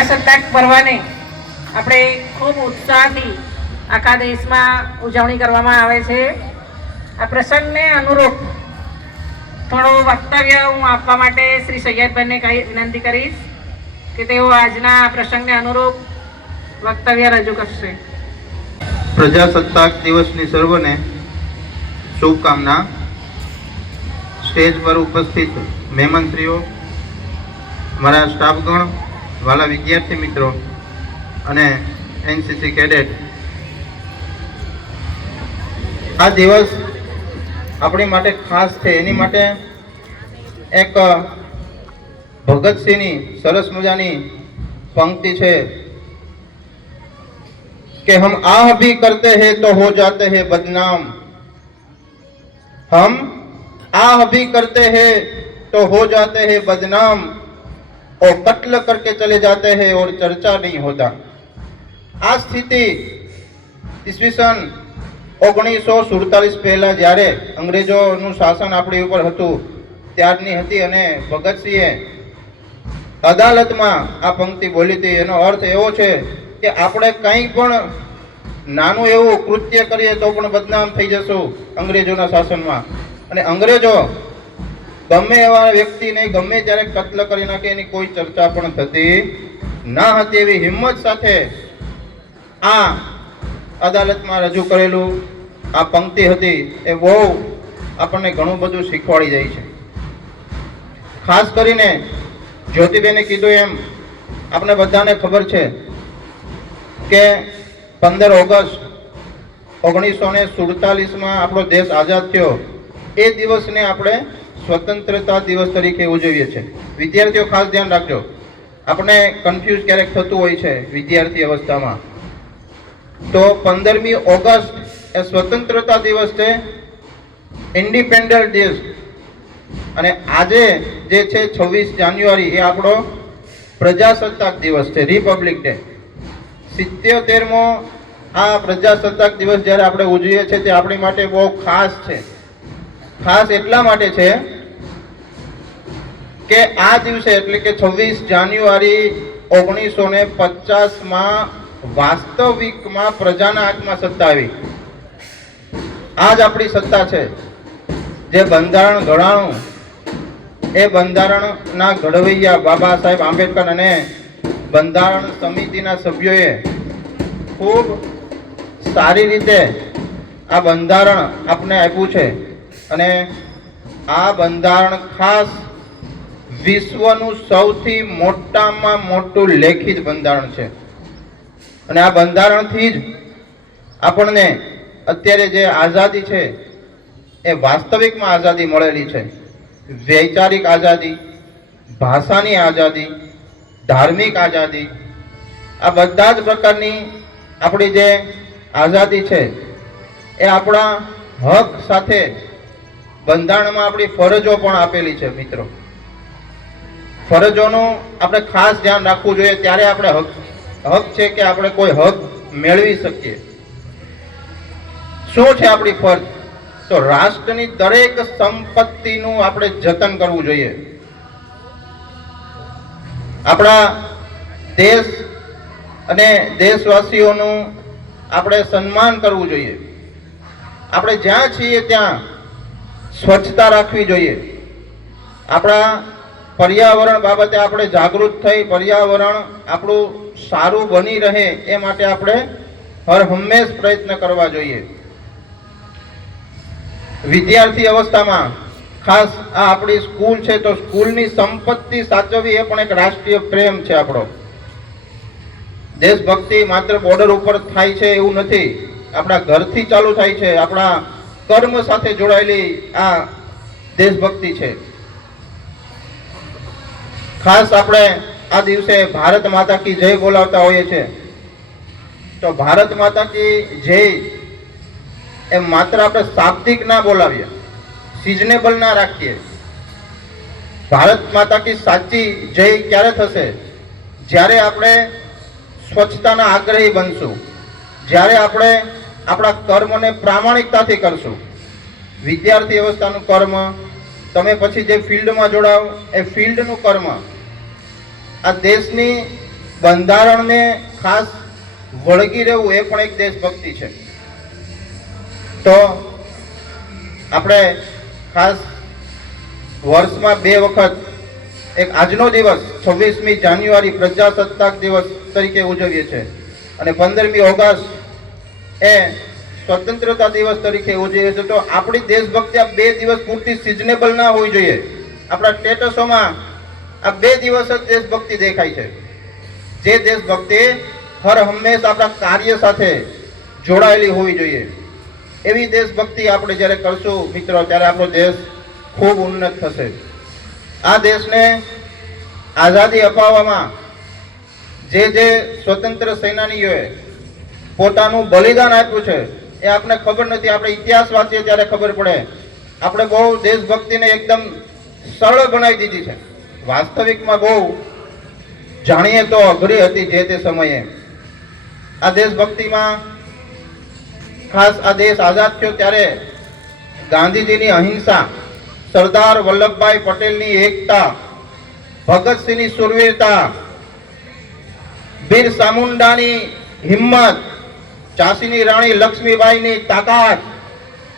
પ્રજાસત્તાક પર્વને આપણે ખૂબ ઉત્સાહથી આખા દેશમાં ઉજવણી કરવામાં આવે છે. આ પ્રસંગને અનુરૂપ થોડું વક્તવ્ય હું આપવા માટે શ્રી સૈયદભાઈને વિનંતી કરીશ કે તેઓ આજના પ્રસંગને અનુરૂપ વક્તવ્ય રજૂ કરશે. પ્રજાસત્તાક દિવસની સર્વને શુભકામના. સ્ટેજ પર ઉપસ્થિત મહેમાનશ્રીઓ, મારા સ્ટાફગણ, વાલા વિદ્યાર્થી મિત્રો અને એનસીસી કેડેટ, આ દિવસ આપણી માટે ખાસ છે. એની માટે એક ભગતસિંહની સરસ મજાની પંક્તિ છે कि हम आह भी करते हैं तो हो जाते हैं बदनाम, हम आह भी करते हैं तो हो जाते हैं बदनाम और कत्ल करके चले जाते हैं और चर्चा नहीं होता. આ સ્થિતિ ઈસવીસન 1947 પહેલા જ્યારે અંગ્રેજોનું શાસન આપણી ઉપર હતું ત્યારની હતી અને ભગતસિંહે અદાલતમાં આ પંક્તિ બોલી હતી. એનો અર્થ એવો છે કે આપણે કંઈ પણ નાનું એવું કૃત્ય કરીએ તો પણ બદનામ થઈ જશું અંગ્રેજોના શાસનમાં. અને અંગ્રેજો ગમે એવા વ્યક્તિને ગમે ત્યારે કત્લ કરી નાખે એની કોઈ ચર્ચા પણ થતી ના હતી. એવી હિંમત સાથે આ અદાલતમાં રજૂ કરેલું આ પંક્તિ હતી. એ બહુ આપણને ઘણું બધું શીખવાડી જાય છે. ખાસ કરીને જ્યોતિબેને કીધું એમ આપણે બધાને ખબર છે કે 15 ઓગસ્ટ 1947 આપણો દેશ આઝાદ થયો. એ દિવસને આપણે સ્વતંત્રતા દિવસ તરીકે ઉજવીએ છીએ. વિદ્યાર્થીઓ ખાસ ધ્યાન રાખજો, આપણે કન્ફ્યુઝ ક્યારેક થતું હોય છે વિદ્યાર્થી અવસ્થામાં. તો 15મી ઓગસ્ટ એ સ્વતંત્રતા દિવસ છે, ઇન્ડિપેન્ડન્ટ ડે. અને આજે જે છે 26 જાન્યુઆરી એ આપણો પ્રજાસત્તાક દિવસ છે, રિપબ્લિક ડે. 77મો આ પ્રજાસત્તાક દિવસ જ્યારે આપણે ઉજવીએ છીએ તે આપણી માટે બહુ ખાસ છે. ખાસ એટલા માટે છે કે આ દિવસે એટલે કે 26 જાન્યુઆરી 1950માં વાસ્તવિકમાં પ્રજાના હાથમાં સત્તા આવી. આ જ આપણી સત્તા છે. જે બંધારણ ઘડાણું એ બંધારણના ઘડવૈયા બાબા સાહેબ આંબેડકર અને બંધારણ સમિતિના સભ્યોએ ખૂબ સારી રીતે આ બંધારણ આપને આપ્યું છે. અને આ બંધારણ ખાસ વિશ્વનું સૌથી મોટામાં મોટું લેખિત બંધારણ છે. અને આ બંધારણથી જ આપણને અત્યારે જે આઝાદી છે એ વાસ્તવિકમાં આઝાદી મળેલી છે. વૈચારિક આઝાદી, ભાષાની આઝાદી, ધાર્મિક આઝાદી, આ બધા જ પ્રકારની આપણી જે આઝાદી છે એ આપણા હક સાથે બંધારણમાં આપણી ફરજો પણ આપેલી છે. મિત્રો, ફરજોનું આપણે ખાસ ધ્યાન રાખવું જોઈએ. ત્યારે આપણે હક છે કે આપણે કોઈ હક મેળવી શકીએ. શું છે આપણી ફરજ? તો રાષ્ટ્રની દરેક સંપત્તિનું આપણે જતન કરવું જોઈએ. આપણા દેશ અને દેશવાસીઓનું આપણે સન્માન કરવું જોઈએ. આપણે જ્યાં છીએ ત્યાં સ્વચ્છતા રાખવી જોઈએ. આપણા પર્યાવરણ બાબતે આપણે જાગૃત થઈ પર્યાવરણ આપણું સારું બની રહે એ માટે આપણે હર હંમેશ પ્રયત્ન કરવા જોઈએ. વિદ્યાર્થી અવસ્થામાં ખાસ આ આપણી સ્કૂલ છે તો સ્કૂલની સંપત્તિ સાચવવી એ પણ એક રાષ્ટ્રીય પ્રેમ છે આપણો. દેશભક્તિ માત્ર બોર્ડર ઉપર થાય છે એવું નથી, આપણા ઘરથી ચાલુ થાય છે. આપણા કર્મ સાથે જોડાયેલી આ દેશભક્તિ છે. ખાસ આપણે આ દિવસે ભારત માતા કી જય બોલાવતા હોઈએ છીએ. તો ભારત માતા કી જય એ માત્ર આપણે શાબ્દિક ના બોલાવીએ, સિઝનેબલ ના રાખીએ. ભારત માતા કી સાચી જય ક્યારે થશે? જ્યારે આપણે સ્વચ્છતાના આગ્રહી બનશું, જ્યારે આપણે આપણા કર્મને પ્રામાણિકતાથી કરશું. વિદ્યાર્થી અવસ્થાનું કર્મ, તમે પછી જે ફિલ્ડમાં જોડાવ એ ફિલ્ડનું કર્મ, આ દેશની બંધારણને ખાસ વળગી રહેવું એ પણ એક દેશભક્તિ છે. તો આપણે ખાસ વર્ષમાં 2 વખત એક આજનો દિવસ 26મી જાન્યુઆરી પ્રજાસત્તાક દિવસ તરીકે ઉજવીએ છીએ અને 15મી ઓગસ્ટ એ સ્વતંત્રતા દિવસ તરીકે ઉજવીએ છીએ. તો આપણી દેશભક્તિ આ 2 દિવસ પૂરતી સિઝનેબલ ના હોવી જોઈએ. આપણા સ્ટેટસોમાં આ 2 દિવસ જ દેશભક્તિ દેખાય છે. જે દેશભક્તિ હર હંમેશ આપણા કાર્ય સાથે જોડાયેલી હોવી જોઈએ. એવી દેશભક્તિ આપણે જ્યારે કરશું મિત્રો, ત્યારે આપણો દેશ ખૂબ ઉન્નત થશે. આ દેશને આઝાદી અપાવવામાં જે સ્વતંત્ર સેનાનીઓએ પોતાનું બલિદાન આપ્યું છે એ આપણને ખબર નથી. આપણે ઇતિહાસ વાંચીએ ત્યારે ખબર પડે. આપણે બહુ દેશભક્તિને એકદમ સરળ બનાવી દીધી છે. વાસ્તવિકમાં બહુ જાણીએ તો અઘરી હતી જે તે સમયે. આ દેશભક્તિમાં ખાસ આ દેશ આઝાદ થયો ત્યારે ગાંધીજીની અહિંસા, સરદાર વલ્લભભાઈ પટેલની એકતા, ભગતસિંહની શૂરવીરતા, બિરસા મુંડાની હિંમત, ઝાંસીની રાણી લક્ષ્મીબાઈની તાકાત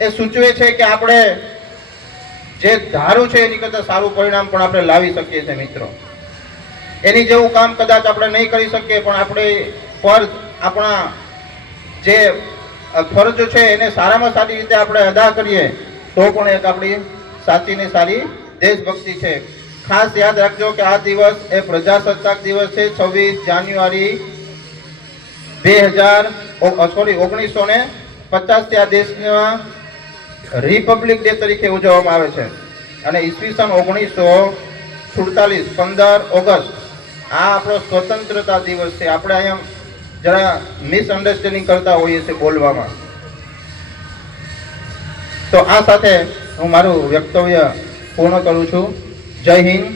એ સૂચવે છે કે આપણે જે ધારું છે એની કરતાં સારું પરિણામ પણ આપણે લાવી શકીએ છીએ મિત્રો. એની જેવું કામ કદાચ આપણે નહીં કરી શકીએ, પણ આપણે આપણા જે ફરજો છે એને સારામાં સારી રીતે આપણે અદા કરીએ તો પણ એક આપણી સાચી ને સારી દેશભક્તિ છે. ખાસ યાદ રાખજો કે આ દિવસ એ પ્રજાસત્તાક દિવસ છે. 26 જાન્યુઆરી 1950 આ દેશમાં રિપબ્લિક ડે તરીકે ઉજવવામાં આવે છે અને ઈસવીસન 1947 15 ઓગસ્ટ આ આપણો સ્વતંત્રતા દિવસ છે. આપણે અહીંયા જરા મિસઅન્ડરસ્ટેન્ડિંગ કરતા હોઈએ છીએ બોલવામાં. તો આ સાથે હું મારું વક્તવ્ય પૂર્ણ કરું છું. જય હિન્દ,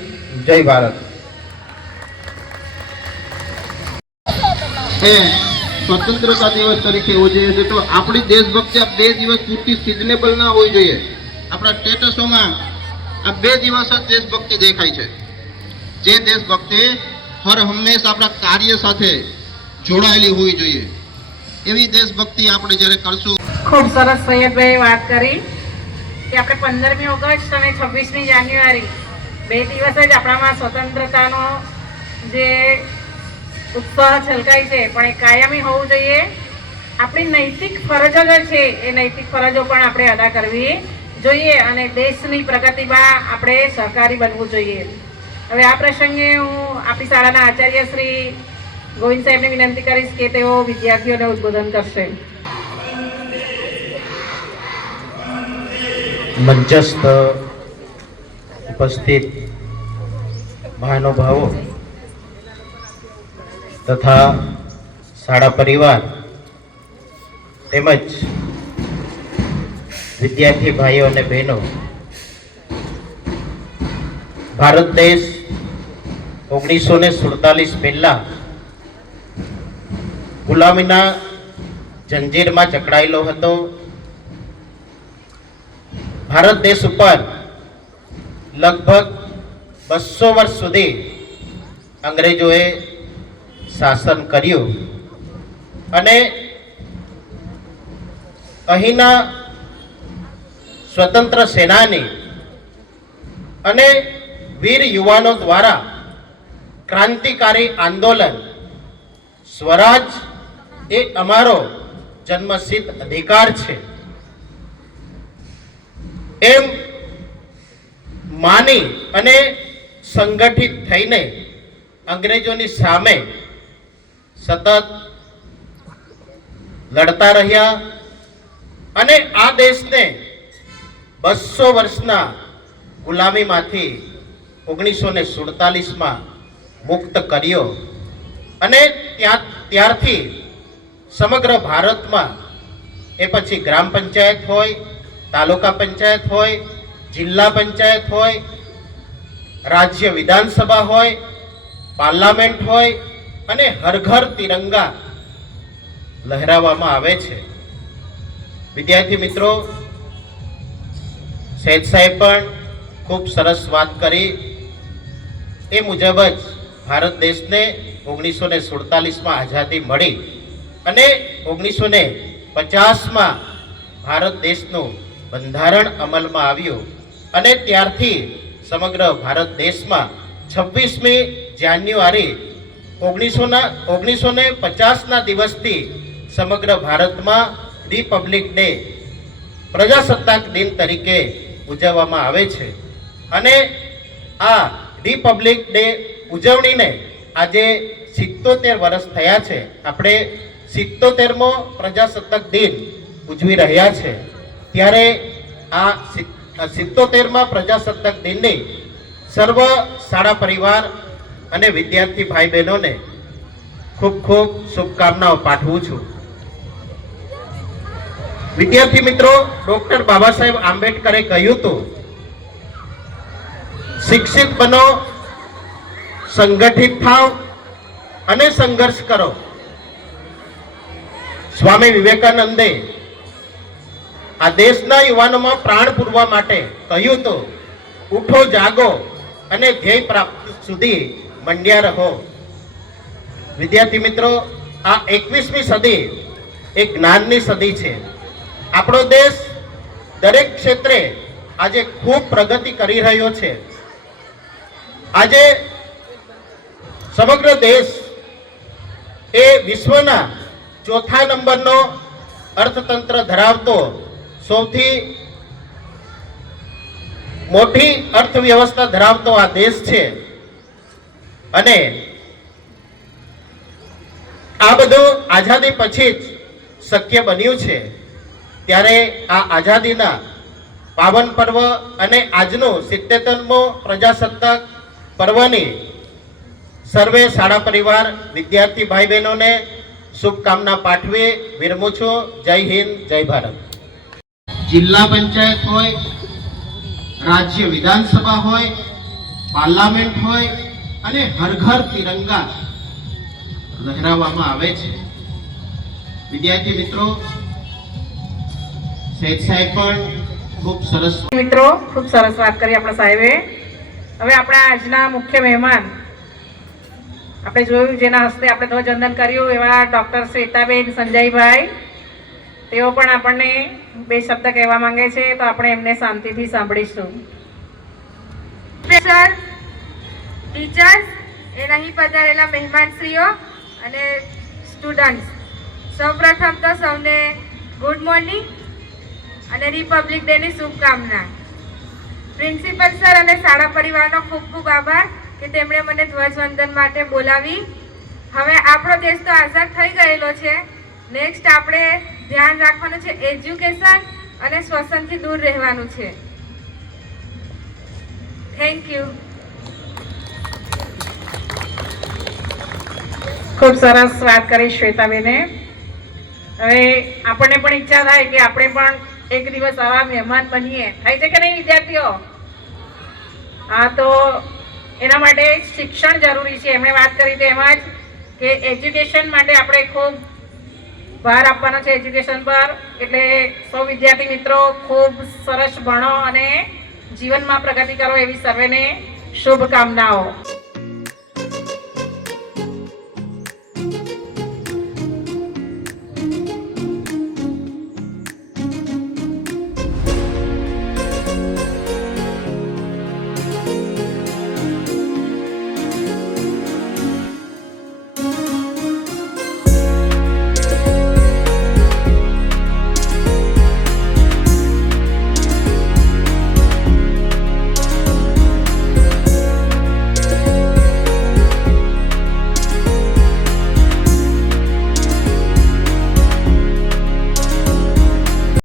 જય ભારત. સ્વતંત્રતા દિવસ તરીકે ઉજવીએ છીએ તો આપણી દેશભક્તિ આ 2 દિવસ પૂરતી સિઝનેબલ ના હોવી જોઈએ. આપણા સ્ટેટસોમાં આ 2 દિવસ જ દેશભક્તિ દેખાય છે. જે દેશભક્તિ હર હંમેશ આપણા કાર્ય સાથે જોડાયેલી હોવી જોઈએ. એવી દેશભક્તિ આપણે જ્યારે કરશું. ખૂબ સરસ સૈયદભાઈ વાત કરી કે આપણે 15મી ઓગસ્ટ અને 26મી જાન્યુઆરી 2 દિવસ જ આપણામાં સ્વતંત્રતાનો જે ઉત્સાહ છલકાય છે પણ એ કાયમી હોવું જોઈએ. આપણી નૈતિક ફરજો જે છે એ નૈતિક ફરજો પણ આપણે અદા કરવી જોઈએ અને દેશની પ્રગતિમાં આપણે સહકારી બનવું જોઈએ. હવે આ પ્રસંગે હું આપણી શાળાના આચાર્ય શ્રી ગોવિંદ સાહેબને વિનંતી કરીશ કે તેઓ વિદ્યાર્થીઓને ઉદ્બોધન કરશે. મંચસ્થ ઉપસ્થિત મહાનુભાવો તથા શાળા પરિવાર તેમજ વિદ્યાર્થી ભાઈઓ અને બહેનો, ભારત દેશ 1947 પહેલા ગુલામીના જંજીરમાં જકડાયેલો હતો. ભારત દેશ ઉપર લગભગ 200 વર્ષ સુધી અંગ્રેજોએ શાસન કર્યું અને અહીંના સ્વતંત્ર સેનાની અને વીર યુવાનો દ્વારા ક્રાંતિકારી આંદોલન સ્વરાજ એ અમારો જન્મસિદ્ધ અધિકાર છે એમ માની અને સંગઠિત થઈને અંગ્રેજોની સામે સતત લડતા રહ્યા અને આ દેશને 200 વર્ષના ગુલામીમાંથી 1947માં મુક્ત કર્યો અને ત્યારથી સમગ્ર ભારતમાં એ પછી ગ્રામ પંચાયત હોય, તાલુકા પંચાયત હોય, જિલ્લા પંચાયત હોય, રાજ્ય વિધાનસભા હોય, પાર્લામેન્ટ હોય અને હર ઘર તિરંગા લહેરાવવામાં આવે છે. વિદ્યાર્થી મિત્રો, શેઠ સાહેબ પણ ખૂબ સરસ વાત કરી. એ મુજબ જ ભારત દેશને 1947માં આઝાદી મળી અને 1950માં ભારત દેશનું બંધારણ અમલમાં આવ્યું અને ત્યારથી સમગ્ર ભારત દેશમાં 26મી જાન્યુઆરી 1950ના દિવસથી સમગ્ર ભારતમાં રિપબ્લિક ડે પ્રજાસત્તાક દિન તરીકે ઉજવવામાં આવે છે અને આ રિપબ્લિક ડે ઉજવણીને આજે 77 વર્ષ થયા છે. આપણે 77મો પ્રજાસત્તાક દિન ઉજવી રહ્યા છે. ત્યારે આ 77મા પ્રજાસત્તાક દિનની સર્વ શાળા પરિવાર અને વિદ્યાર્થી ભાઈ બહેનોને ખૂબ ખૂબ શુભકામનાઓ પાઠવું છું. વિદ્યાર્થી મિત્રો, ડોક્ટર બાબા સાહેબ આંબેડકરે કહ્યું હતું, શિક્ષિત બનો, સંગઠિત થાવ અને સંઘર્ષ કરો. સ્વામી વિવેકાનંદે આ દેશના યુવાનોમાં પ્રાણ પૂરવા માટે કહ્યું હતું, ઉઠો, જાગો અને ધ્યેય પ્રાપ્તિ સુધી મંડ્યા રહો. વિદ્યાર્થી મિત્રો, આ 21મી સદી એક જ્ઞાનની સદી છે. આપણો દેશ દરેક ક્ષેત્રે આજે ખૂબ પ્રગતિ કરી રહ્યો છે. આજે સમગ્ર દેશ એ વિશ્વના 4થા નંબરનો અર્થતંત્ર ધરાવતો સૌથી મોટી અર્થવ્યવસ્થા ધરાવતો આ દેશ છે અને આ બધું આઝાદી પછી જ શક્ય બન્યું છે. ત્યારે આ આઝાદીના પાવન પર્વ અને આજનું 77મો પ્રજાસત્તાક પર્વની સર્વે શાળા પરિવાર વિદ્યાર્થી ભાઈ બહેનોને શુભકામના પાઠવી વિરમું છું. જય હિન્દ, જય ભારત. જિલ્લા પંચાયત હોય, રાજ્ય વિધાનસભા હોય, પાર્લામેન્ટ હોય અને હર ઘર તિરંગા લહેરાવવામાં આવે છે. વિદ્યાર્થી મિત્રો, શેખ સાહેબ પણ ખૂબ સરસ મિત્રો ખૂબ સરસ વાત કરી આપણા સાહેબે. હવે આપણા આજના મુખ્ય મહેમાન આપણે જોયું, જેના હસ્તે આપણે ધ્વજવંદન કર્યું, એવા ડૉક્ટર શ્વેતાબેન સંજયભાઈ, તેઓ પણ આપણને 2 શબ્દ કહેવા માંગે છે, તો આપણે એમને શાંતિથી સાંભળીશું. ટીચર્સ, એ નહીં પધારેલા મહેમાનશ્રીઓ અને સ્ટુડન્ટ્સ, સૌપ્રથમ તો સૌને ગુડ મોર્નિંગ અને રિપબ્લિક ડેની શુભકામના. પ્રિન્સિપલ સર અને શાળા પરિવારનો ખૂબ ખૂબ આભાર કે તેમણે મને ધ્વજવંદન માટે બોલાવી. હવે આપણો દેશ તો આઝાદ થઈ ગયેલો છે. નેક્સ્ટ આપણે ધ્યાન રાખવાનું છે એજ્યુકેશન અને શ્વસનથી દૂર રહેવાનું છે. Thank you. ખૂબ સરસ વાત કરી શ્વેતાબેને. હવે આપણને પણ ઈચ્છા થાય કે આપણે પણ એક દિવસ આવા મહેમાન બનીએ. થાય છે કે નહીં વિદ્યાર્થીઓ? હા, તો એના માટે શિક્ષણ જરૂરી છે. એમણે વાત કરી તેમ જ કે એજ્યુકેશન માટે આપણે ખૂબ ભાર આપવાનો છે, એજ્યુકેશન પર. એટલે સૌ વિદ્યાર્થી મિત્રો ખૂબ સરસ ભણો અને જીવનમાં પ્રગતિ કરો, એવી સર્વેને શુભકામનાઓ.